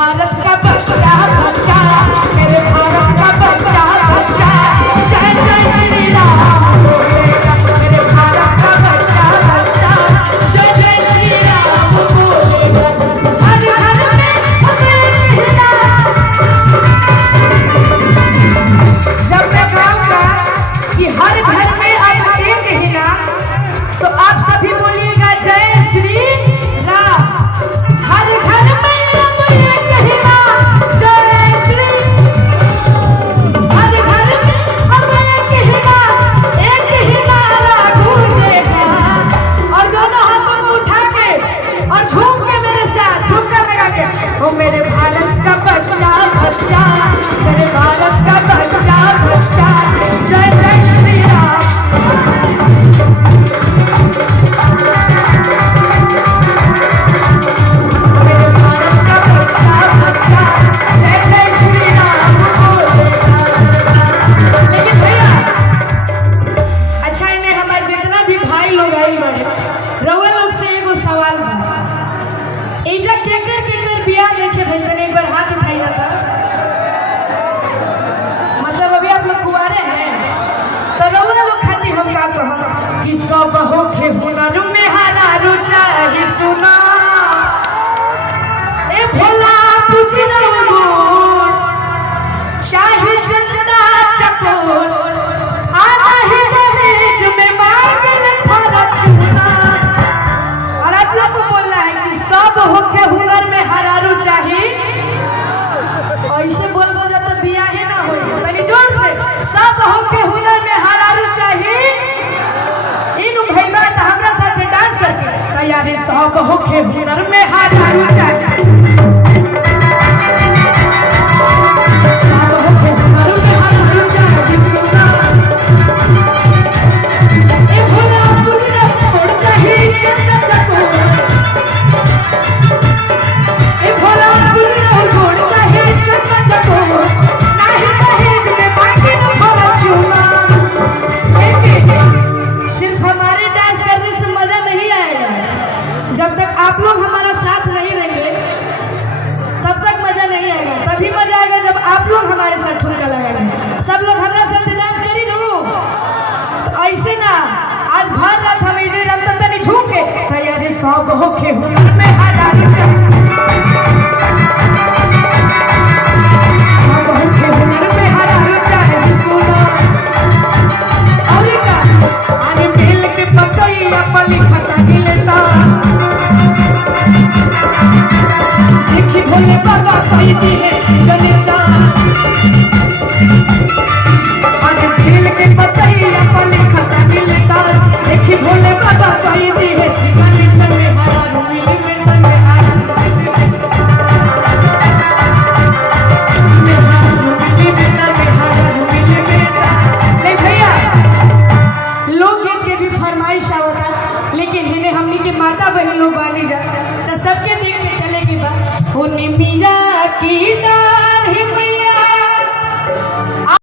भारत का बच्चा बच्चा, मेरे भारत का बच्चा बच्चा, जय जय श्री राम बोलेगा। मेरे भारत का बच्चा बच्चा, जय जय श्री राम बोलेगा। हर घर में जब मैं कहूँगा कि हर घर में अब एक ही नाम, तो आप सभी बोलिएगा जय श्री राम। हर घर में अब एक ही नाम, जय श्री। हर घर में अब एक ही नाम, एक ही नारा गूंजेगा। और दोनों हाथों को उठा के और झूम के मेरे साथ ठुमका लगा के, ओ मेरे भारत का बच्चा बच्चा, मेरे भारत का बच्चा बच्चा, जय जय श्री राम। मेरे भारत का बच्चा बच्चा, जय जय श्री राम बोलेगा। लेकिन भैया अच्छा इन्हें हमारे जितना भी भाई लोग आए बड़े रउआ लोग से एगो सवाल बा, एजा केकर केकर बियाह देखे भाई तने एक बार हाथ उठाई जाता। मतलब अभी आप लोग कुंवारे हैं तो रउआ लोग खातिर हम का कहब कि सब होखे हुनर में हरारू चाही सुना। ए भोला तुझे रउगुण चाहे चचना चकोर, आना ही दहेज में मांगल फरचूना। और आप लोग को बोल रहा है कि सब होके हुनर में हरारू चाहिए। ऐसे बोल बोल तो बियाहे ना हो, तनी जोर से सब होके हुनर में हरारू चाहिए। इन भैया तो हमरा साथे डांस करते तैयारी। सब होके हुनर में हरारू चाहिए, सब होके हुनर में हरारू चाहिए सुना। ए भोला तुझे छोड़ चाहिए चचा चकोर, ए भोला तुझे छोड़ चाहिए चचा चकोर, नहीं दहेज में मांगे फरचूना। सिर्फ हमारे डांस करने से मजा नहीं आएगा, जब तक आप लोग हमारा साथ नहीं रहेंगे तब तक मजा नहीं आएगा। तभी मजा आएगा जब आप लोग हमारे साथ ठुमका लगाएंगे। सब लोग हमारे साथ डांस करी लो, तो ऐसे ना आज भर रात हम इधर रमता तनी झूम के तैयारी। सब होके हुनर में हरारू चाहिए, सब होके हुनर में हरारू चाहिए सुना। और का आने मिल के पकैया पली खता गिलता, देखी भोले बाबा कोई दिले गणेशा। आने मिल के पकैया